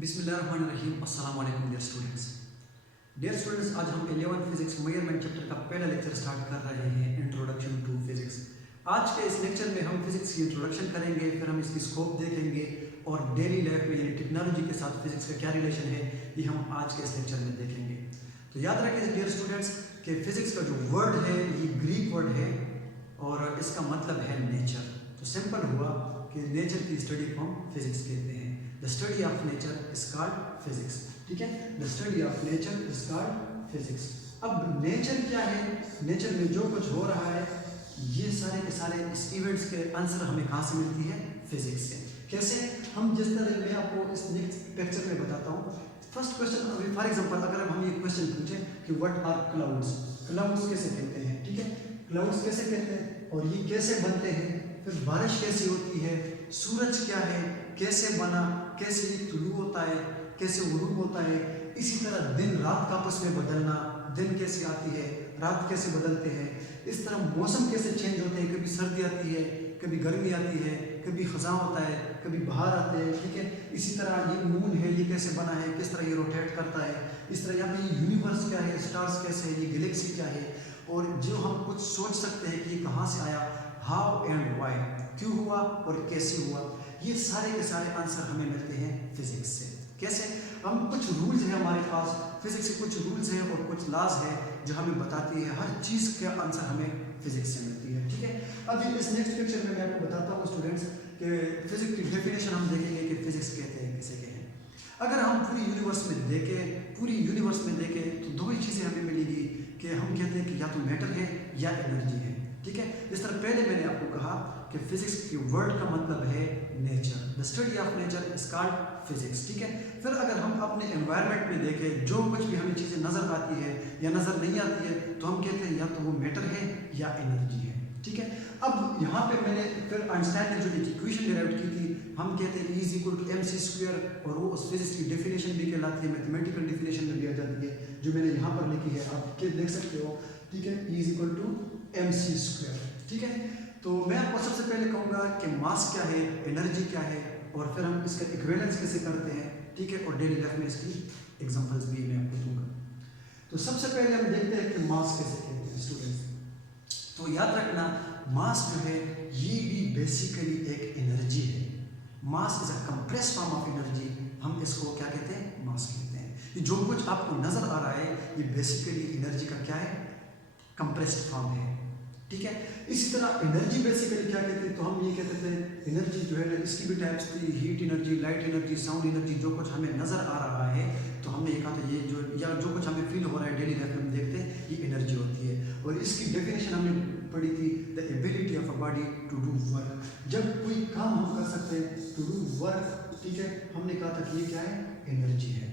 बिस्मिल्लाहिर्रहमानिर्रहीम। अस्सलाम वालेकुम डियर स्टूडेंट्स, आज हम 11th फिजिक्स मेजरमेंट चैप्टर का पहला लेक्चर स्टार्ट कर रहे हैं, इंट्रोडक्शन टू फिजिक्स। आज के इस लेक्चर में हम फिजिक्स की इंट्रोडक्शन करेंगे, फिर हम इसकी स्कोप देखेंगे और डेली लाइफ में यानी टेक्नोलॉजी के साथ फिजिक्स का क्या रिलेशन है ये हम आज के इस लेक्चर में देखेंगे। तो याद रखें डियर स्टूडेंट्स कि फिजिक्स का जो वर्ड है ये ग्रीक वर्ड है और इसका मतलब है नेचर। तो सिंपल हुआ कि नेचर की स्टडी को हम फिजिक्स कहते हैं। The study of nature is called physics. ठीक है, the study of nature is called physics. अब नेचर क्या है? नेचर में जो कुछ हो रहा है ये सारे के सारे इस इवेंट्स के आंसर हमें कहाँ से मिलती है? फिजिक्स से। कैसे? हम जिस तरह मैं आपको इस नेक्स्ट पिक्चर में बताता हूँ। फर्स्ट क्वेश्चन, अभी फॉर एग्जांपल अगर हम ये क्वेश्चन पूछें कि व्हाट आर क्लाउड्स, क्लाउड्स कैसे कहते हैं? ठीक है, क्लाउड्स कैसे कहते हैं और ये कैसे बनते हैं, फिर बारिश कैसी होती है, सूरज क्या है, कैसे बना, कैसे ये तुलू होता है, कैसे गुरूब होता है, इसी तरह दिन रात का आपस में बदलना, दिन कैसे आती है, रात कैसे बदलते हैं, इस तरह मौसम कैसे चेंज होते हैं, कभी सर्दी आती है, कभी गर्मी आती है, कभी खज़ां होता है, कभी बाहर आते हैं। ठीक है, इसी तरह ये मून है, ये कैसे बना है, किस तरह ये रोटेट करता है, इस तरह यहाँ पे यूनिवर्स क्या है, स्टार्स कैसे है, ये गैलेक्सी क्या है, और जो हम कुछ सोच सकते हैं कि ये कहाँ से आया, हाउ एंड वाई, क्यों हुआ और कैसे हुआ, ये सारे के सारे आंसर हमें मिलते हैं फिजिक्स से। कैसे? हम कुछ रूल्स हैं हमारे पास, फिजिक्स के कुछ रूल्स हैं और कुछ लॉज है जो हमें बताती है, हर चीज़ का आंसर हमें फिजिक्स से मिलती है। ठीक है, अब इस नेक्स्ट पिक्चर में मैं आपको बताता हूँ स्टूडेंट्स कि फिजिक्स की डेफिनेशन हम देखेंगे कि फिजिक्स कहते हैं किसे हैं। अगर हम पूरी यूनिवर्स में देखें तो दो ही चीज़ें हमें मिलेगी कि हम कहते हैं कि या तो मैटर है या एनर्जी है। ठीक है, इस तरह पहले मैंने आपको कहा कि फिजिक्स की वर्ड का मतलब है nature, the study of nature is called physics. ठीक है, फिर अगर हम अपने एनवायरनमेंट में देखें, जो कुछ भी हमें चीज़ें नज़र आती है या नज़र नहीं आती है तो हम कहते हैं या तो वो मैटर है या एनर्जी है। ठीक है, अब यहाँ पे मैंने फिर आइंस्टाइन ने जो एक इक्वेशन डिराइव की थी, हम कहते हैं E = mc², और वो उस फिजिक्स की डेफिनेशन भी कहलाती है, मैथमेटिकल डेफिनेशन में भी आ जाती है जो मैंने यहाँ पर लिखी है, आप देख सकते हो। ठीक है, E = mc²। ठीक है, तो मैं आपको सबसे पहले कहूँगा कि मास क्या है, एनर्जी क्या है, और फिर हम इसका इक्विवेलेंस कैसे करते हैं। ठीक है, और डेली लाइफ में इसकी एग्जांपल्स भी मैं आपको दूंगा। तो सबसे पहले हम देखते हैं कि मास कैसे कहते हैं स्टूडेंट्स। तो याद रखना, मास जो है ये भी बेसिकली एक एनर्जी है। Mass is a compressed form of energy. हम इसको क्या कहते हैं? मास कहते हैं। ये जो कुछ आपको नजर आ रहा है ये बेसिकली एनर्जी का क्या है? कंप्रेस्ड फॉर्म है। ठीक है, इसी तरह एनर्जी बेसिकली क्या कहते हैं? तो हम ये कहते थे एनर्जी जो है ना, इसकी भी टाइप्स थी, heat energy, light energy, sound energy. जो कुछ हमें नजर आ रहा है तो हमने ये कहा था ये जो कुछ हमें फील हो रहा है डेली लाइफ में हम देखते हैं ये एनर्जी होती है। और इसकी डेफिनेशन हमने पढ़ी थी, the ability of a body to do work. जब कोई काम हम कर सकते हैं, टू डू वर्क। ठीक है, हमने कहा था कि ये क्या है? एनर्जी है।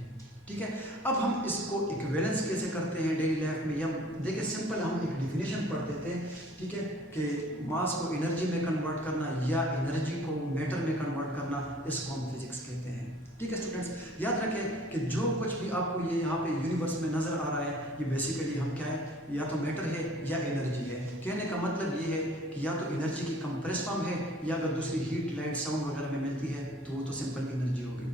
ठीक है, अब हम इसको इक्विवेलेंस कैसे करते हैं डेली लाइफ में? हम देखिए सिंपल, हम एक डिफिनेशन पढ़ देते हैं। ठीक है, कि मास को एनर्जी में कन्वर्ट करना या एनर्जी को मैटर में कन्वर्ट करना, इसको हम फिजिक्स कहते हैं। ठीक है स्टूडेंट्स, याद रखें कि जो कुछ भी आपको ये यहाँ पे यूनिवर्स में नजर आ रहा है ये बेसिकली हम क्या है? या तो मैटर है या एनर्जी है। कहने का मतलब ये है कि या तो एनर्जी की कंप्रेस फॉर्म है या अगर दूसरी हीट, लाइट, साउंड वगैरह में मिलती है तो वो तो सिंपल एनर्जी होगी।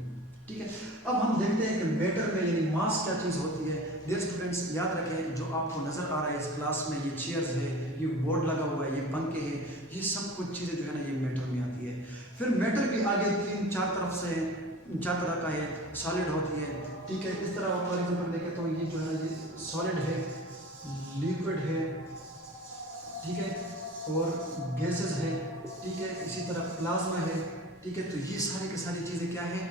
ठीक है, अब हम देखते हैं कि मैटर में यानी मास क्या चीज़ होती है। डियर स्टूडेंट्स, याद रखें जो आपको नजर आ रहा है इस क्लास में, ये चेयर्स है, ये बोर्ड लगा हुआ है, ये पंखे है, ये सब कुछ चीज़ें जो है ना ये मैटर में आती है। फिर मैटर भी आगे 3-4 तरफ से 4 तरह का है। सॉलिड होती है। ठीक है, इस तरह फॉर एग्जाम्पल देखें तो ये जो है ये सॉलिड है, लिक्विड है, ठीक है, और गैसेस है। ठीक है, इसी तरह प्लाज्मा है। ठीक है, तो ये सारी की सारी चीज़ें क्या है?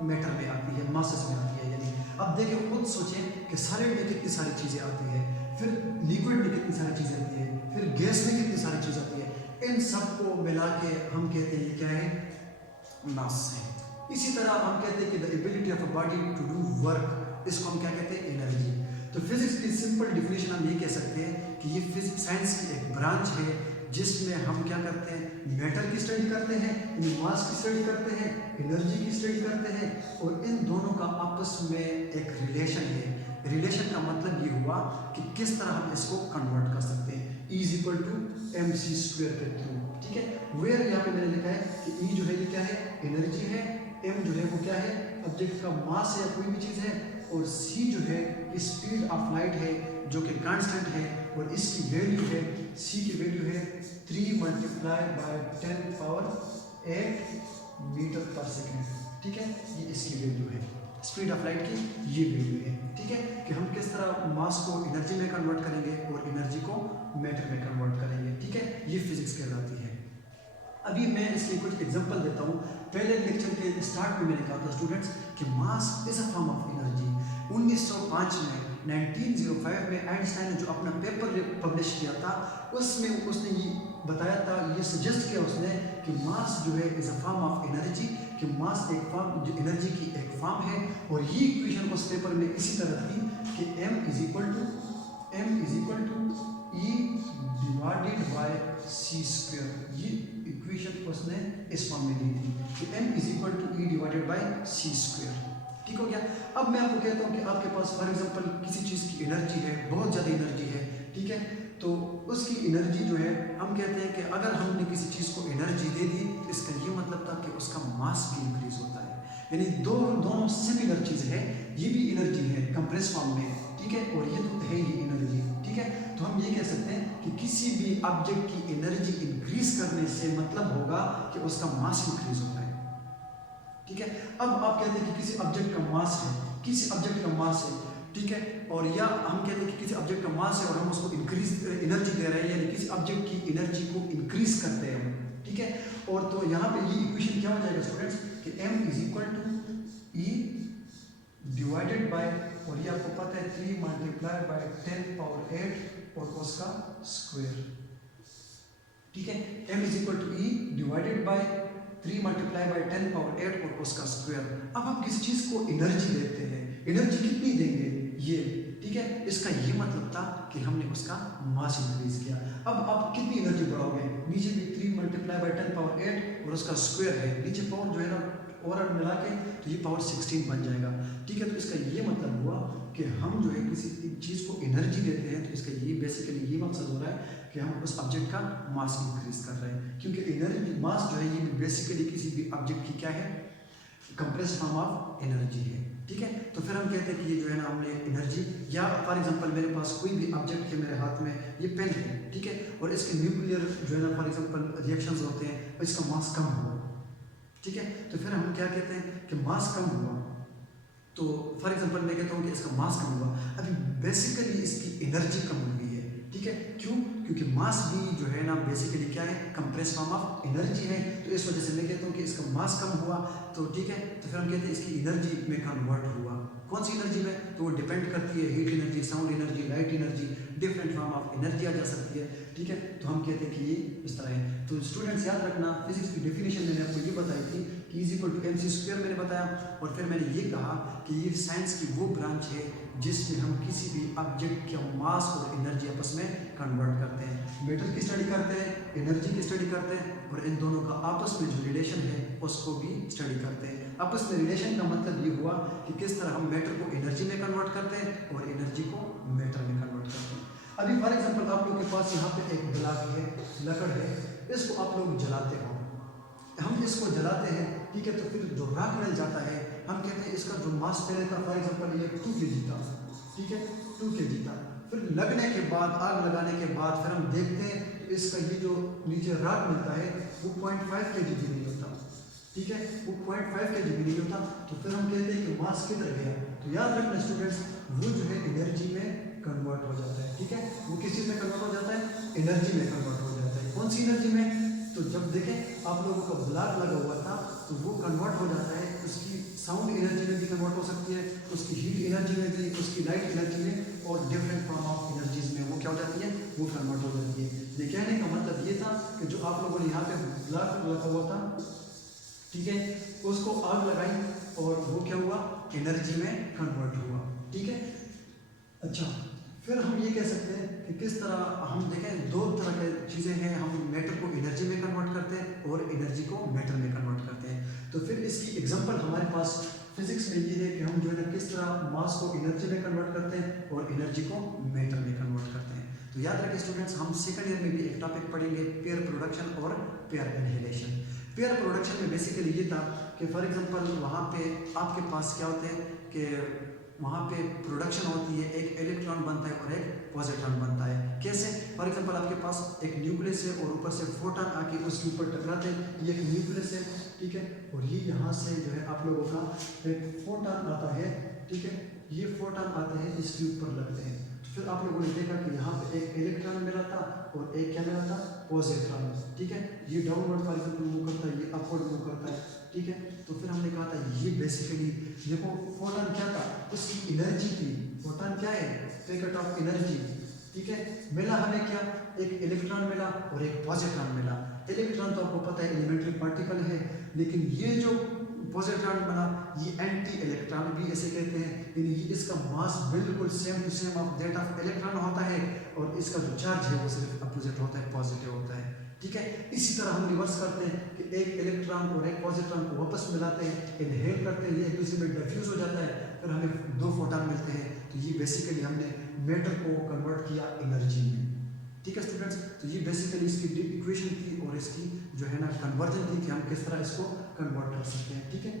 मैटर में आती है, मासेस में आती है। यानी अब देखिए, खुद सोचें कि सॉलिड में कितनी सारी चीज़ें आती है, फिर लिक्विड में कितनी सारी चीज़ें आती है, फिर गैस में कितनी सारी चीज़ आती है। इन सबको मिला के हम कहते हैं ये क्या है? मास है। इसी तरह हम कहते हैं कि the ability of a body to do work, इसको हम क्या कहते हैं? एनर्जी। तो फिजिक्स की सिंपल डिफिनेशन हम ये कह सकते हैं कि ये फिजिक्स साइंस की एक ब्रांच है जिसमें हम क्या करते हैं? मैटर की स्टडी करते हैं, मास की स्टडी करते हैं, एनर्जी की स्टडी करते हैं, और इन दोनों का आपस में एक रिलेशन है। रिलेशन का मतलब ये हुआ कि किस तरह हम इसको कन्वर्ट कर सकते हैं, E = mc² के थ्रू। ठीक है, वेयर यहाँ पे मैंने लिखा है कि E जो है ये क्या है? एनर्जी है, M जो है वो क्या है? अब ऑब्जेक्ट का मास है या कोई भी चीज़ है, और c जो है स्पीड ऑफ लाइट है जो कि कांस्टेंट है, और इसकी वैल्यू है, c की वैल्यू है 3 मल्टीप्लाई बाय 10 पावर 8 मीटर पर सेकेंड। ठीक है, ये इसकी वैल्यू है, स्पीड ऑफ लाइट की ये वैल्यू है। ठीक है, कि हम किस तरह मास को एनर्जी में कन्वर्ट करेंगे और एनर्जी को मैटर में कन्वर्ट करेंगे। ठीक है, ये फिजिक्स कहलाती है। अभी मैं इसके कुछ एग्जांपल देता हूँ। पहले लेक्चर के स्टार्ट में मैंने कहा था स्टूडेंट्स कि mass is a form of energy. 1905 में 1905 में आइंस्टाइन ने जो अपना पेपर पब्लिश किया था, उसमें उसने ये बताया था, ये सजेस्ट किया उसने कि मास जो है is a form of energy, कि मास एक फॉर्म, जो एनर्जी की एक फॉर्म है। और ये इक्वेशन उस पेपर में इसी तरह थी कि m is equal to E divided by c square. ये इक्वेशन उसने इस फॉर्म में दी थी कि m is equal to E divided by c square. ठीक हो गया। अब मैं आपको कहता हूँ कि आपके पास फॉर एग्जांपल किसी चीज़ की एनर्जी है, बहुत ज़्यादा एनर्जी है। ठीक है, तो उसकी एनर्जी जो है, हम कहते हैं कि अगर हमने किसी चीज़ को एनर्जी दे दी तो इसका ये मतलब था कि उसका मास भी इंक्रीज होता है। यानी दोनों सिमिलर चीज़ है, ये भी एनर्जी है कंप्रेस फॉर्म में। ठीक है, और ये तो है ही एनर्जी। ठीक है, तो हम ये कह सकते हैं कि किसी भी ऑब्जेक्ट की एनर्जी इंक्रीज करने से मतलब होगा कि उसका मास इंक्रीज होता है। ठीक है, अब आप कहते हैं कि किसी ऑब्जेक्ट का मास है, किसी ऑब्जेक्ट का मास है, ठीक है, और या हम कहते हैं कि किसी ऑब्जेक्ट का मास है और हम उसको इंक्रीज एनर्जी दे रहे हैं, यानी किसी ऑब्जेक्ट की एनर्जी को इंक्रीज करते हैं हम। ठीक है, और तो यहाँ पे ये इक्वेशन क्या हो जाएगा स्टूडेंट्स कि m is equal to E divided by, और ये आपको पता है 3 मल्टीप्लाई बाय 10 पावर 8 और उसका स्क्वायर। ठीक है, m is equal to E divided by 3 multiply by 10 power 8 और उसका स्क्वायर। अब हम किसी चीज को एनर्जी देते हैं, एनर्जी कितनी देंगे ये। ठीक है, इसका ये मतलब था कि हमने उसका मास इंक्रीज किया। अब आप कितनी एनर्जी बढ़ाओगे, नीचे भी 3 मल्टीप्लाई बाय 10 पावर 8 और उसका स्क्वायर है, नीचे पावर जो है ना और मिला के तो ये पावर 16 बन जाएगा। ठीक है, तो इसका ये मतलब हुआ कि हम जो है किसी चीज़ को एनर्जी देते हैं, तो इसका ये बेसिकली ये मकसद हो रहा है कि हम उस ऑब्जेक्ट का मास इंक्रीज कर रहे हैं, क्योंकि एनर्जी मास जो है ये बेसिकली किसी भी ऑब्जेक्ट की क्या है, कंप्रेस्ड फॉर्म ऑफ एनर्जी है। ठीक है, तो फिर हम कहते हैं कि ये जो है ना हमने एनर्जी, या फॉर एग्जांपल मेरे पास कोई भी ऑब्जेक्ट है, मेरे हाथ में ये पेन है। ठीक है, और इसके न्यूक्लियर जो है ना फॉर एग्जांपल रिएक्शंस होते हैं और इसका मास कम हुआ। ठीक है, तो फिर हम क्या कहते हैं कि मास कम हुआ, तो फॉर एग्जांपल मैं कहता हूँ कि इसका मास कम हुआ। अभी बेसिकली इसकी एनर्जी कम हुई है। ठीक है, क्यों, क्योंकि मास भी जो है ना बेसिकली क्या है, कंप्रेस फॉर्म ऑफ एनर्जी है, तो इस वजह से मैं कहता हूँ कि इसका मास कम हुआ। तो ठीक है, तो फिर हम कहते हैं इसकी एनर्जी में कन्वर्ट हुआ। कौन सी एनर्जी में, तो वो डिपेंड करती है heat energy, sound energy, light energy, different form of energy आ जा सकती है। ठीक है, तो हम कहते हैं कि ये इस तरह है। तो स्टूडेंट्स याद रखना, फिजिक्स की डेफिनेशन मैंने आपको ये बताई थी कि is equal to mc square मैंने बताया, और फिर मैंने ये कहा कि ये साइंस की वो ब्रांच है जिसमें हम किसी भी ऑब्जेक्ट का मास और एनर्जी आपस में कन्वर्ट करते हैं, मैटर की स्टडी करते हैं, एनर्जी की स्टडी करते हैं, और इन दोनों का आपस में जो रिलेशन है उसको भी स्टडी करते हैं। आपस में रिलेशन का मतलब ये हुआ कि किस तरह हम मैटर को एनर्जी में कन्वर्ट करते हैं और एनर्जी को मैटर में कन्वर्ट करते हैं। अभी फॉर एग्जांपल आप लोगों के पास यहाँ पे एक ब्लॉक है, लकड़ है, इसको आप लोग जलाते हो, हम इसको जलाते हैं। ठीक है, तो फिर जो राख मिल जाता है, हम कहते हैं इसका जो मास पहले था फॉर एग्जांपल ये 2 kg था। ठीक है, 2 kg था, फिर लगने के बाद, आग लगाने के बाद फिर हम देखते हैं तो इसका ये जो नीचे राख मिलता है वो 0.5 kg भी नहीं होता। ठीक है, वो 0.5 kg भी नहीं होता, तो फिर हम कहते हैं कि मास किधर गया। तो याद रखना स्टूडेंट्स, वो जो है एनर्जी में कन्वर्ट हो जाता है। ठीक है, वो किस चीज़ में कन्वर्ट हो जाता है, एनर्जी में कन्वर्ट हो जाता है। कौन सी एनर्जी में, तो जब देखें आप लोगों का ब्लॉक लगा हुआ था तो वो कन्वर्ट हो जाता है, उसकी साउंड एनर्जी में भी कन्वर्ट हो सकती है, उसकी हीट एनर्जी में भी, उसकी लाइट एनर्जी में, और डिफरेंट फॉर्म ऑफ एनर्जीज में वो क्या हो जाती है, वो कन्वर्ट हो जाती है। ये कहने का मतलब ये था कि जो आप लोगों ने यहाँ पे ब्लॉक लगा हुआ था, ठीक है, उसको आग लगाई और वो क्या हुआ, एनर्जी में कन्वर्ट हुआ। ठीक है, अच्छा, फिर हम ये कह सकते हैं कि किस तरह हम देखें, 2 तरह की चीज़ें हैं, हम मैटर को एनर्जी में कन्वर्ट करते हैं और एनर्जी को मैटर में कन्वर्ट करते हैं। तो फिर इसकी एग्जांपल हमारे पास फिजिक्स में ये है कि हम जो है ना किस तरह मास को एनर्जी में कन्वर्ट करते हैं और एनर्जी को मैटर में कन्वर्ट करते हैं। तो याद रखें स्टूडेंट्स, हम सेकंड ईयर में भी एक टॉपिक पढ़ेंगे, पेयर प्रोडक्शन और पेयर एनिहिलेशन। पेयर प्रोडक्शन में बेसिकली ये था कि फॉर एग्जांपल वहाँ पे आपके पास क्या होते हैं कि वहाँ पे प्रोडक्शन होती है, एक इलेक्ट्रॉन बनता है और एक पॉजिट्रॉन बनता है। कैसे? फॉर एग्जांपल आपके पास एक न्यूक्लियस है और ऊपर से फोटॉन आके उसके ऊपर टकराते हैं, ये एक न्यूक्लियस है, ठीक है, और ये यहाँ से जो है आप लोगों का एक फोटॉन आता है, ठीक है, ये फोटॉन आते हैं इसके ऊपर लगते हैं। तो फिर आप लोगों ने देखा कि यहाँ पे एक इलेक्ट्रॉन मिला था और एक क्या मिला था, पॉजिट्रॉन, ठीक है, ये डाउनवर्ड फॉर एग्जांपल मूव करता है, ये अपवर्ड मूव करता है, ठीक है। तो फिर हमने कहा था ये बेसिकली देखो फोटॉन क्या था, उसकी एनर्जी थी, फोटॉन क्या है, पैकेट ऑफ एनर्जी, ठीक है। मिला हमें क्या, एक इलेक्ट्रॉन मिला और एक पॉजिट्रॉन मिला। इलेक्ट्रॉन तो आपको पता है एलिमेंट्री पार्टिकल है, लेकिन ये जो पॉजिट्रॉन बना ये एंटी इलेक्ट्रॉन भी ऐसे कहते हैं, यानी ये इसका मास बिल्कुल same to same of that of electron होता है और इसका जो चार्ज है वो सिर्फ अपोजिट होता है, पॉजिटिव होता है, ठीक है। इसी तरह हम रिवर्स करते हैं कि एक इलेक्ट्रॉन और एक पॉजिट्रॉन को वापस मिलाते हैं, इनहेल करते हैं, ये एक दूसरे में डिफ्यूज हो जाता है, फिर हमें दो फोटॉन मिलते हैं। तो ये बेसिकली हमने मैटर को कन्वर्ट किया एनर्जी में, ठीक है स्टूडेंट्स। तो ये बेसिकली इसकी इक्वेशन थी और इसकी जो है ना कन्वर्जन थी कि हम किस तरह इसको कन्वर्ट कर सकते हैं, ठीक है।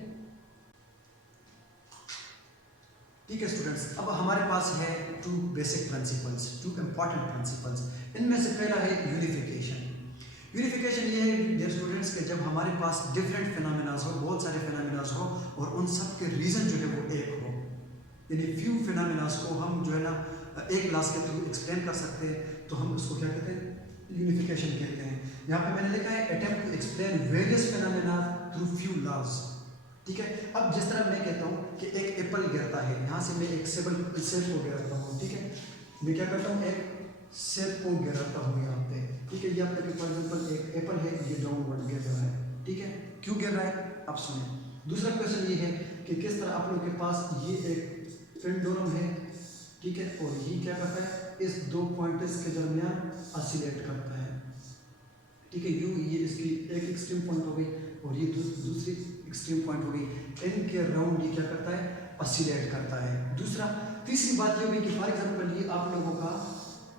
ठीक है स्टूडेंट्स, अब हमारे पास है two basic principles, two important principles. इनमें से पहला है यूनिफिकेशन। यूनिफिकेशन ये है डियर स्टूडेंट्स कि जब हमारे पास डिफरेंट फिनोमेनास हो, बहुत सारे फिनोमेनास हो और उन सब के रीजन जो है वो एक हो, यानी फ्यू फिनोमेनास को हम जो है ना एक क्लास के थ्रू एक्सप्लेन कर सकते हैं, तो हम उसको क्या कहते हैं, यूनिफिकेशन कहते हैं। यहाँ पे मैंने लिखा है attempt to explain various phenomena through few laws, ठीक है। अब जिस तरह मैं कहता हूँ कि एक एप्पल गिरता है, यहाँ से मैं एक सेब को गिराता हूँ, ठीक है, मैं क्या करता हूँ, एक सेब को गिराता हूँ यहाँ पे, ठीक है। ये आपके फॉर एग्जाम्पल एक एप्पल है, ये डाउनवर्ड गिर रहा है, ठीक है, क्यों गिर रहा है आप सुनिए। दूसरा क्वेश्चन ये है कि किस तरह आप लोगों के पास ये एक पेंडुलम है, ठीक है, और ये क्या करता है, इस दो पॉइंट्स के दरमियान ऑसिलेट करता है, ठीक है। यू ये इसकी एक एक्सट्रीम पॉइंट हो गई और ये दूसरी एक्सट्रीम पॉइंट हो गई, इनके राउंड ये क्या करता है, ऑसिलेट करता है। तीसरी बात ये हुई कि फॉर एग्जांपल ये आप लोगों का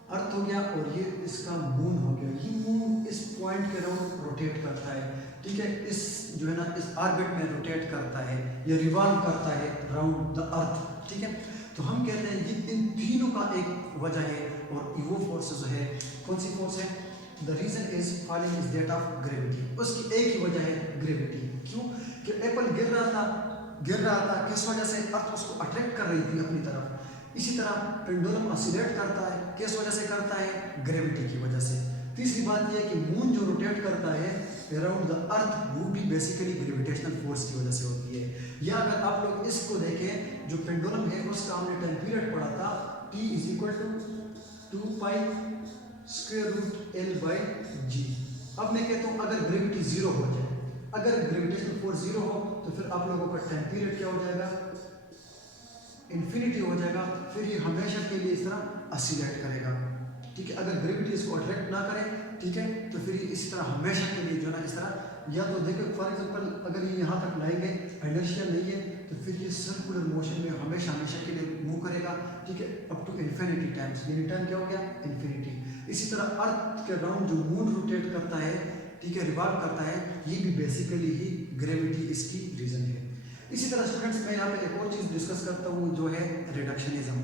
अर्थ हो गया और ये इसका मून हो गया, ये मून इस पॉइंट के राउंड रोटेट करता है, ठीक है, इस जो है ना इस ऑर्बिट में रोटेट करता है, ये रिवॉल्व करता है राउंड द अर्थ, ठीक है। तो हम कहते हैं ये इन तीनों का एक वजह है और वो फोर्स जो है, कौन सी फोर्स है, the reason is falling is that of gravity, उसकी एक ही वजह है ग्रेविटी। क्यों कि एप्पल गिर रहा था किस वजह से, अर्थ उसको अट्रैक्ट कर रही थी अपनी तरफ। इसी तरह पेंडुलम ऑसिलेट करता है, किस वजह से करता है, ग्रेविटी की वजह से। तीसरी बात यह है कि मून जो रोटेट करता है अराउंड द अर्थ, वो भी बेसिकली ग्रेविटेशनल फोर्स की वजह से होती है। या अगर आप लोग इसको देखें, जो पेंडुलम है उसका हमने टाइम पीरियड पढ़ा था, T = 2 pi square root L/g। अब मैं कहता हूँ अगर ग्रेविटी जीरो हो जाए, अगर ग्रेविटेशनल फोर्स जीरो हो तो फिर आप लोगों का टाइम पीरियड क्या हो जाएगा, इन्फिनिटी हो जाएगा, फिर ये हमेशा के लिए इस तरह ऑसिलेट करेगा, ठीक है। अगर ग्रेविटी इसको अट्रैक्ट ना करे, ठीक है, तो फिर इस तरह हमेशा के लिए जो है ना इस तरह, या तो देखो फॉर एग्जांपल अगर ये यहाँ तक लाएंगे, इनर्शिया नहीं है, तो फिर ये सर्कुलर मोशन में हमेशा के लिए मूव करेगा, ठीक है, अप टू इन्फिनिटी टाइम्स, यानी टाइम क्या हो गया, इन्फिनिटी। इसी तरह अर्थ के राउंड जो मून रोटेट करता है, ठीक है, रिवॉल्व करता है, ये भी बेसिकली ही ग्रेविटी इसकी रीजन है। इसी तरह स्टूडेंट्स मैं यहाँ पे एक और चीज़ डिस्कस करता हूँ जो है रिडक्शनिज्म।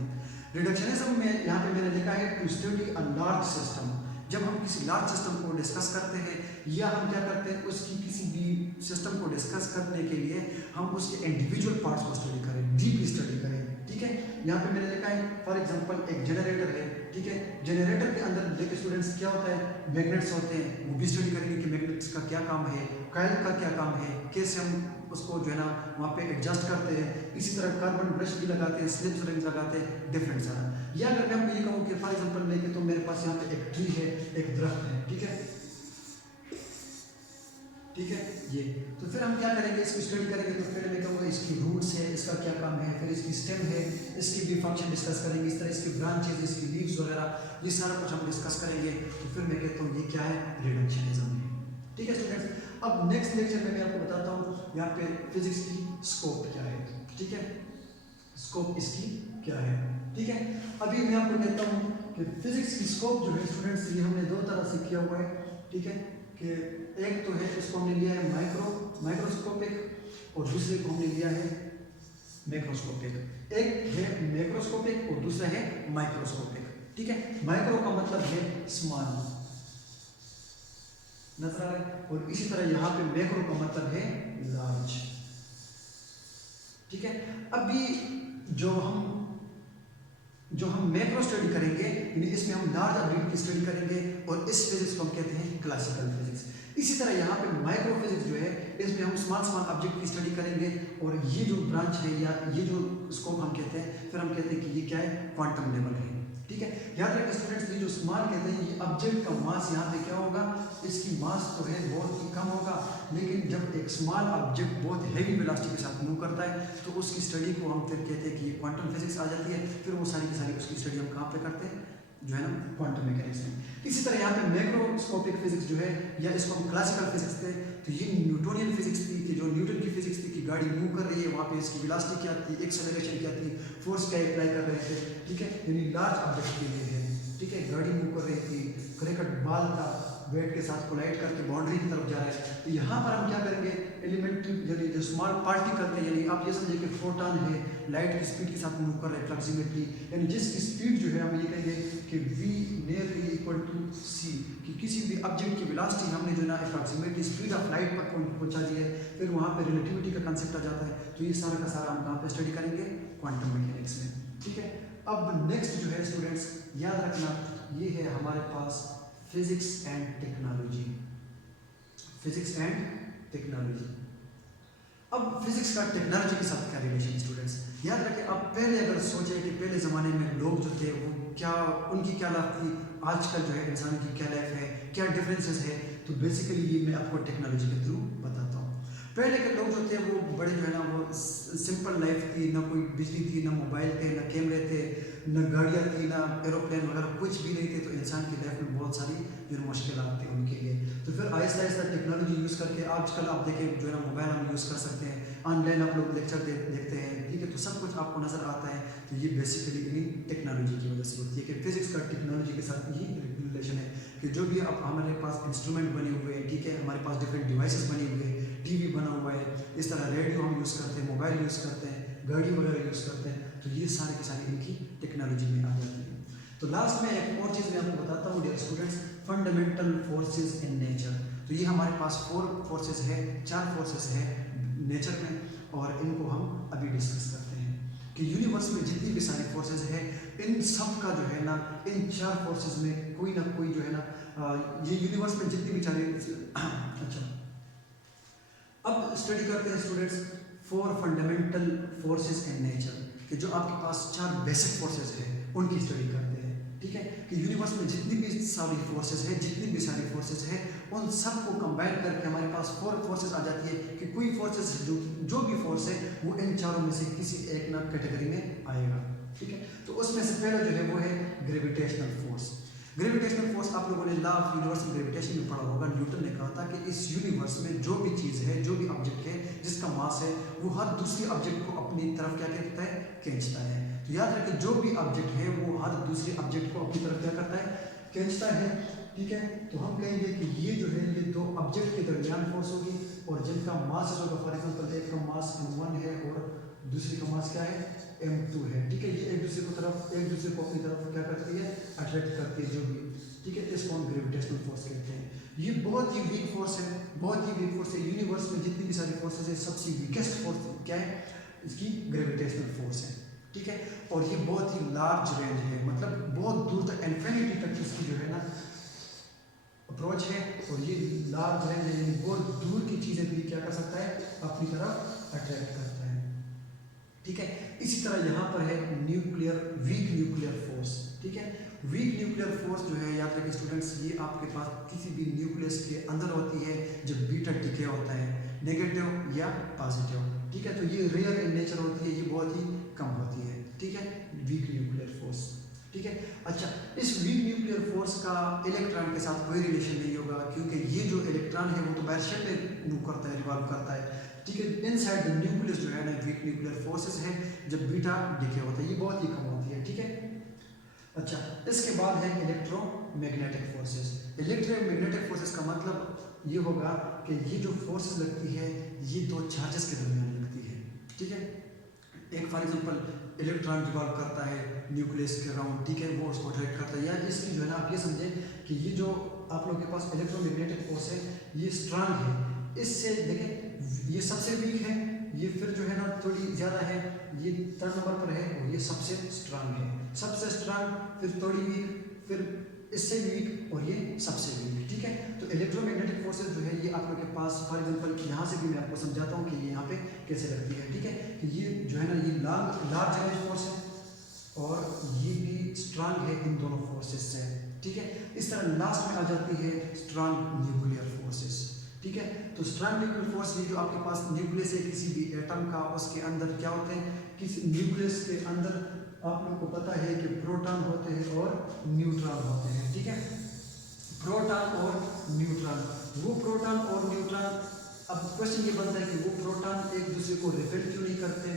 रिडक्शनिज्म में यहाँ पे मैंने लिखा है to study a large system. जब हम किसी लार्ज सिस्टम को डिस्कस करते हैं या हम क्या करते हैं, उसकी किसी भी सिस्टम को डिस्कस करने के लिए हम उसके इंडिविजुअल पार्ट्स को स्टडी करें, डीप स्टडी करें, ठीक है। यहाँ पे मैंने लिखा है फॉर एग्जांपल एक जनरेटर है, ठीक है, जनरेटर के अंदर देखिए स्टूडेंट्स क्या होता है, मैग्नेट्स होते हैं, वो भी स्टडी करेंगे कि मैग्नेट्स का क्या काम है, कॉइल का क्या काम है, कैसे हम उसको जो है ना वहाँ पे एडजस्ट करते हैं। इसी तरह कार्बन ब्रश भी लगाते हैं, स्लिप रिंग्स लगाते हैं, डिफरेंट सारा। या अगर मैं आपको ये कहूँ कि फॉर एग्जांपल लेके तो मेरे पास यहाँ पे एक ट्री है, एक दरख्त है, ठीक है, ठीक है, ये तो फिर हम क्या करेंगे, इसको स्टडी करेंगे। तो फिर मैं कहूँगा इसकी रूट्स है, इसका क्या काम है, फिर इसकी स्टेम है, इसकी भी फंक्शन डिस्कस करेंगे, इस तरह इसकी ब्रांचेज, इसकी लीव्स वगैरह, ये सारा कुछ हम डिस्कस करेंगे। तो फिर मैं कहता हूँ ये क्या है, रिडक्शनिज्म है, ठीक है स्टूडेंट्स। अब नेक्स्ट लेक्चर में मैं आपको बताता हूँ यहाँ पे फिजिक्स की स्कोप क्या है, ठीक है, स्कोप इसकी क्या है, ठीक है। अभी मैं आपको कहता हूँ कि फिजिक्स की स्कोप जो है स्टूडेंट्स, ये हमने दो तरह से किया हुआ है, ठीक है। कि एक तो है, इसको हमने लिया है माइक्रोस्कोपिक और दूसरे को हमने लिया है मैक्रोस्कोपिक। एक है मैक्रोस्कोपिक और दूसरा है माइक्रोस्कोपिक। ठीक है, माइक्रो का मतलब है स्मॉल, नजर आ रहा है, और इसी तरह यहाँ पे मैक्रो का मतलब है लार्ज। ठीक है, अभी जो हम मैक्रो स्टडी करेंगे, यानी इसमें हम लार्ज ऑब्जेक्ट की स्टडी करेंगे और इस फिजिक्स को हम कहते हैं क्लासिकल फिजिक्स। इसी तरह यहाँ पे माइक्रो फिजिक्स जो है, इसमें हम स्मॉल ऑब्जेक्ट की स्टडी करेंगे और ये जो ब्रांच है या ये जो स्कोप हम कहते हैं, फिर हम कहते हैं कि ये क्या है, क्वांटम लेवल है। ठीक है, याद रखें स्टूडेंट्स, ये जो स्मॉल कहते हैं, ये ऑब्जेक्ट का मास यहाँ पे क्या होगा, इसकी मास तो है बहुत ही कम होगा, लेकिन जब एक स्मॉल ऑब्जेक्ट बहुत हैवी वेलोसिटी के साथ मूव करता है तो उसकी स्टडी को हम फिर कहते हैं कि ये क्वांटम फिजिक्स आ जाती है। फिर वो सारी की सारी उसकी स्टडी हम कहाँ पे करते हैं, जो है ना, क्वांटम मैकेनिक्स में। इसी तरह यहाँ पे मैक्रोस्कोपिक फिजिक्स जो है, या इसको हम क्लासिकल फिजिक्स थे, तो ये न्यूटोनियन फिजिक्स थी कि जो न्यूटन की फिजिक्स थी कि गाड़ी मूव कर रही है, वहाँ पे इसकी वेलोसिटी क्या थी, एक्सेलरेशन क्या थी, फोर्स क्या अप्लाई कर रहे थे। ठीक है, यानी लार्ज ऑब्जेक्ट के लिए है। ठीक है, गाड़ी मूव कर रही थी, क्रिकेट बॉल का वेट के साथ कोलाइड करके बाउंड्री की तरफ जा रहा है, तो यहाँ पर हम क्या करेंगे, एलिमेंट्री यानी जो स्मॉल पार्टिकल है, यानी आप ये समझिए कि फोटॉन है, लाइट की स्पीड के साथ मूव कर रहा है अप्रॉक्सीमेटली, यानी जिसकी स्पीड जो है हम ये कहेंगे कि v nearly equal to c, कि किसी भी ऑब्जेक्ट की वेलोसिटी हमने जो ना अप्रॉक्सीमेटली स्पीड ऑफ लाइट पर पहुंचा दी है, फिर वहाँ पे रिलेटिविटी का कंसेप्ट आ जाता है। तो ये सारा का सारा हम कहाँ पे स्टडी करेंगे, क्वांटम मैकेनिक्स में। ठीक है, अब नेक्स्ट जो है स्टूडेंट्स, याद रखना, ये है हमारे पास physics and technology. Physics and technology. अब फिजिक्स का टेक्नोलॉजी के साथ क्या रिलेशन स्टूडेंट्स, याद रखें, अब पहले अगर सोचें कि पहले ज़माने में लोग जो थे वो क्या, उनकी क्या लाइफ थी, आजकल जो है इंसान की क्या लाइफ है, क्या डिफरेंसेस है, तो बेसिकली ये मैं आपको टेक्नोलॉजी के थ्रू बताता हूँ। पहले के लोग जो थे वो बड़े जो है ना, वो सिंपल लाइफ थी, ना कोई बिजली थी, ना मोबाइल थे, ना कैमरे थे, न गाड़ियाँ थी, ना एरोप्लेन वगैरह कुछ भी नहीं थे, तो इंसान की लाइफ में बहुत सारी जो मुश्किलात थी उनके लिए। तो फिर आहिस्ता आहिस्ता टेक्नोलॉजी यूज़ करके आजकल आप देखें जो है ना, मोबाइल हम यूज़ कर सकते हैं, ऑनलाइन आप लोग लेक्चर देखते हैं। ठीक है, तो सब कुछ आपको नज़र आता है। तो ये बेसिकली टेक्नोलॉजी की वजह से होती है कि फिजिक्स का टेक्नोलॉजी के साथ ये रिलेशन है कि जो भी अब हमारे पास इंस्ट्रूमेंट बने हुए हैं, ठीक है, हमारे पास डिफरेंट डिवाइसेस बने हुए हैं, टीवी बना हुआ है, इस तरह रेडियो हम यूज़ करते हैं, मोबाइल यूज़ करते हैं, गाड़ी वगैरह यूज़ करते हैं, तो ये सारे की सारी इनकी टेक्नोलॉजी में आ जाती है। तो लास्ट में एक और चीज़ मैं आपको बताता हूँ dear students, fundamental forces in nature. तो ये हमारे पास 4 फोर्सेस है, 4 फोर्सेस है नेचर में, और इनको हम अभी डिस्कस करते हैं कि यूनिवर्स में जितनी भी सारी फोर्सेस है, इन सब का जो है ना, इन 4 फोर्सेस में कोई ना कोई जो है ना, ये यूनिवर्स में जितनी भी सारी अच्छा, अब स्टडी करते हैं students 4 fundamental forces in nature, कि जो आपके पास 4 बेसिक फोर्सेस है उनकी स्टडी करते हैं। ठीक है, कि यूनिवर्स में जितनी भी सारी फोर्सेस है, जितनी भी सारी फोर्सेस है, उन सबको कंबाइन करके हमारे पास 4 फोर्सेस आ जाती है कि कोई फोर्सेस जो भी फोर्स है वो इन चारों में से किसी एक ना कैटेगरी में आएगा। ठीक है, तो उसमें से पहला जो है वो है ग्रेविटेशनल फोर्स। ग्रेविटेशनल फोर्स आप लोगों ने लॉ ऑफ यूनिवर्सल ग्रेविटेशन में पढ़ा होगा। न्यूटन ने कहा था कि इस यूनिवर्स में जो भी चीज़ है, जो भी ऑब्जेक्ट है जिसका मास है, वो हर दूसरी ऑब्जेक्ट को अपनी तरफ क्या कहता है, खींचता है। तो याद रखें, जो भी ऑब्जेक्ट है वो हर दूसरे ऑब्जेक्ट को अपनी तरफ क्या करता है, खींचता है। ठीक है, तो हम कहेंगे कि ये जो है, ये 2 ऑब्जेक्ट के दरमियान फोर्स होगी, और जिनका मास होगा, फॉर एग्जाम्पल एक का मास m1 है और दूसरी का मास क्या है, m2 है। ठीक है, ये एक दूसरे को अपनी तरफ क्या करती है, अट्रैक्ट करती है जो भी। ठीक है, इसको हम ग्रेविटेशनल फोर्स कहते हैं। ये बहुत ही वीक फोर्स है, बहुत ही वीक फोर्स है। यूनिवर्स में जितनी भी सारी फोर्सेस है, सबसे वीकेस्ट फोर्स क्या है, इसकी ग्रेविटेशनल फोर्स है। ठीक है, और ये बहुत ही लार्ज रेंज है, मतलब बहुत दूर तक, इन्फिनिटी तक इसकी जो है ना अप्रोच है, और ये लार्ज रेंज है, यानी बहुत दूर की चीज़ें भी क्या कर सकता है, अपनी तरफ अट्रैक्ट करता है। ठीक है, इसी तरह यहाँ पर है वीक न्यूक्लियर फोर्स। ठीक है, वीक न्यूक्लियर फोर्स जो है, याद रखिए स्टूडेंट्स, ये आपके पास किसी भी न्यूक्लियस के अंदर होती है जब बीटा डिके होता है, नेगेटिव या पॉजिटिव। ठीक है, तो ये रेयर इन नेचर होती है, ये बहुत ही कम होती है। ठीक है, वीक न्यूक्लियर फोर्स। ठीक है, अच्छा, इस वीक न्यूक्लियर फोर्स का इलेक्ट्रॉन के साथ कोई रिलेशन नहीं होगा, क्योंकि ये जो इलेक्ट्रॉन है वो तो बाहर शेल में मूव करता है, रिवॉल्व करता है। ठीक है, इनसाइड द न्यूक्लियस जो है ना, वीक न्यूक्लियर फोर्सेस है जब बीटा डिके होता है, ये बहुत ही कम होती है। ठीक है, अच्छा, इसके बाद है इलेक्ट्रोमैग्नेटिक फोर्सेस। इलेक्ट्रोमैग्नेटिक फोर्सेस का मतलब ये होगा कि ये जो फोर्सेस लगती है ये दो चार्जेस के दरमियान लगती है, ठीक है। एक फॉर एग्जांपल इलेक्ट्रॉन रिवॉल्व करता है न्यूक्लियस के राउंड, ठीक है, वो उसको अट्रैक्ट करता है, या इसकी जो है ना आप ये समझें कि ये जो आप लोगों के पास इलेक्ट्रोमैग्नेटिक फोर्स है ये स्ट्रांग है, इससे देखें ये सबसे वीक है, ये फिर जो है ना थोड़ी ज़्यादा है, ये 3rd नंबर पर है और ये सबसे स्ट्रांग है, सबसे स्ट्रांग, फिर थोड़ी वीक, फिर इससे वीक और ये सबसे वीक, ठीक है। तो इलेक्ट्रोमैग्नेटिक फोर्सेस जो है ये आप लोग के पास फॉर एग्जांपल यहाँ से भी मैं आपको समझाता हूँ कि ये यहाँ पे कैसे लगती है, ठीक है। कि ये जो है ना ये लार्ज एनर्जी फोर्स है और ये भी स्ट्रांग है इन दोनों फोर्सेस से, ठीक है। इस तरह लास्ट में आ जाती है स्ट्रांग न्यूक्लियर फोर्सेस, ठीक है। तो स्ट्रांग न्यूक्लियर फोर्स ये जो आपके पास न्यूक्लियस है किसी भी एटम का, उसके अंदर क्या होते हैं, किसी न्यूक्लियस के अंदर आप लोग को पता है कि प्रोटॉन होते हैं और न्यूट्रॉन होते हैं, ठीक है। प्रोटॉन और न्यूट्रॉन, वो प्रोटॉन और न्यूट्रॉन, अब क्वेश्चन ये बनता है कि वो प्रोटॉन एक दूसरे को रिपेल क्यों नहीं करते,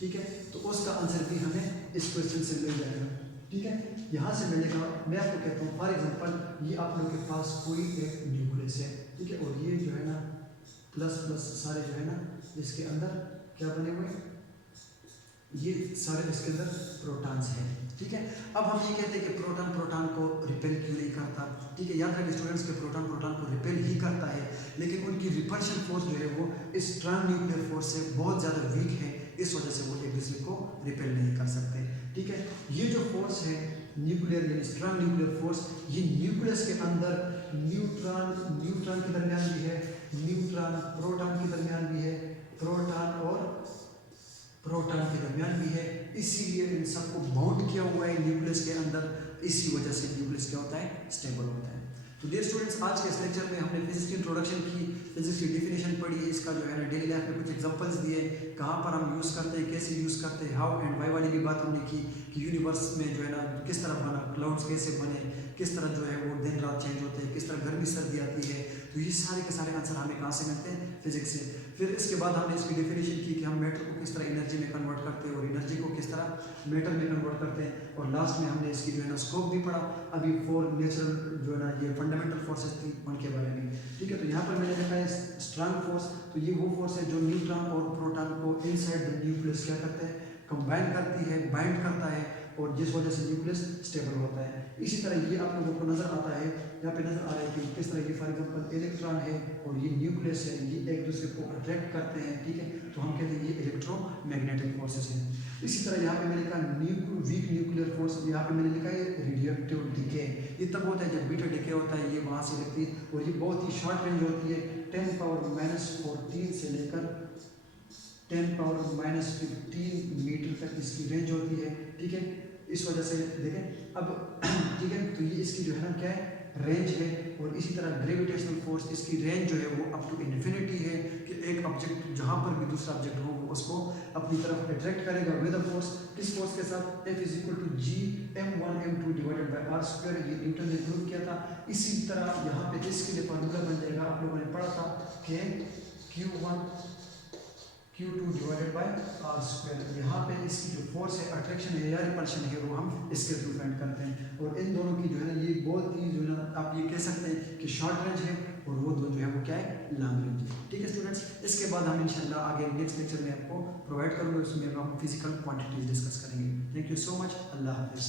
ठीक है। तो उसका आंसर भी हमें इस क्वेश्चन से मिल जाएगा, ठीक है। यहाँ से मिलेगा, मैं आपको कहता हूँ फॉर एग्जांपल ये आप लोग के पास कोई एक न्यूक्लियस है, ठीक है, और ये जो है ना प्लस प्लस सारे जो है ना इसके अंदर क्या बने हुए हैं, ये सारे इसके अंदर प्रोटॉन्स हैं, ठीक है। अब हम ये कहते हैं कि प्रोटॉन प्रोटॉन को रिपेल क्यों नहीं करता, ठीक है। याद रखें स्टूडेंट्स के प्रोटॉन प्रोटॉन को रिपेल ही करता है, लेकिन उनकी रिपल्शन फोर्स जो है वो इस स्ट्रांग न्यूक्लियर फोर्स से बहुत ज़्यादा वीक है, इस वजह से वो एक दूसरे को रिपेल नहीं कर सकते, ठीक है। ये जो फोर्स है न्यूक्लियर यानी स्ट्रांग न्यूक्लियर फोर्स, ये न्यूक्लियस के अंदर न्यूट्रॉन के दरमियान भी है, न्यूट्रॉन प्रोटॉन के दरमियान भी है, प्रोटॉन और प्रोटॉन के दरमियान भी है, इसीलिए इन सबको बाउंड किया हुआ है न्यूक्लियस के अंदर, इसी वजह से न्यूक्लियस क्या होता है, स्टेबल होता है। तो डियर स्टूडेंट्स, आज के इस लेक्चर में हमने फिजिक्स की इंट्रोडक्शन की, फिजिक्स की डेफिनेशन पढ़ी, इसका जो है ना डेली लाइफ में कुछ एग्जांपल्स दिए, कहाँ पर हम यूज़ करते हैं, कैसे यूज़ करते हैं, हाउ एंड वाई वाली भी बात हमने की कि यूनिवर्स में जो है ना किस तरह बना, क्लाउड्स कैसे बने, किस तरह जो है वो दिन रात चेंज होते हैं, किस तरह गर्मी सर्दी आती है, तो ये सारे के सारे आंसर हमें कहाँ से मिलते हैं, फिजिक्स से। फिर इसके बाद हमने इसकी डेफिनेशन की कि हम मैटर को किस तरह एनर्जी में कन्वर्ट करते हैं और एनर्जी को किस तरह मेटल में कन्वर्ट करते हैं, और लास्ट में हमने इसकी जो है ना स्कोप भी पढ़ा, अभी 4 नेचुरल जो है ना ये फंडामेंटल फोर्सेस थी उनके बारे में, ठीक है। तो यहाँ पर मैंने देखा है स्ट्रांग फोर्स, तो ये वो फोर्स है जो न्यूट्रॉन और प्रोटॉन को इनसाइड द न्यूक्लियस क्या करते हैं, कंबाइन करती है, बाइंड करता है, और जिस वजह से न्यूक्लियस स्टेबल होता है। इसी तरह ये आप लोगों को नजर आता है, यहाँ पे नजर आ रहा है कि किस तरह ये फॉर एग्जांपल इलेक्ट्रॉन है और ये न्यूक्लियस है, ये एक दूसरे को अट्रैक्ट करते हैं, ठीक है। तो हम कहते हैं ये इलेक्ट्रोमैग्नेटिक फोर्सेस हैं। इसी तरह यहाँ पे मैंने लिखा वीक न्यूक्लियर फोर्स, यहाँ पे मैंने लिखा है रेडियोएक्टिव डिके, ये तब होता है जब बीटा डिके होता है, ये वहाँ से लगती है और ये बहुत ही शॉर्ट रेंज होती है, 10⁻⁻14 से लेकर 10⁻⁻15 मीटर तक इसकी रेंज होती है, ठीक है। इस वजह से देखें अब ठीक है, तो ये इसकी जो है ना क्या है, रेंज है। और इसी तरह ग्रेविटेशनल फोर्स, इसकी रेंज जो है वो अप टू इन्फिनिटी है कि एक ऑब्जेक्ट जहाँ पर भी दूसरा ऑब्जेक्ट हो वो उसको अपनी तरफ अट्रैक्ट करेगा विद अ फोर्स, किस फोर्स के साथ, F = G m1m2 / r², ये न्यूटन ने प्रूव किया था। इसी तरह यहाँ पे इसके लिए फार्मूला बन जाएगा, आप लोगों ने पढ़ा था कि Q1 Q2 / r², यहाँ पे इसकी जो फोर्स है अट्रैक्शन है या रिपल्शन है वो हम इसके थ्रू फाइंड करते हैं, और इन दोनों की जो है ना ये बहुत ही जो है ना आप ये कह सकते हैं कि शॉर्ट रेंज है और वो दो जो है वो क्या है, लॉन्ग रेंज, ठीक है स्टूडेंट्स। इसके बाद हम इंशाल्लाह आगे नेक्स्ट लेक्चर में आपको प्रोवाइड करूँगा, उसमें हम फिजिकल क्वांटिटीज डिस्कस करेंगे। थैंक यू सो मच, अल्लाह हाफिज़।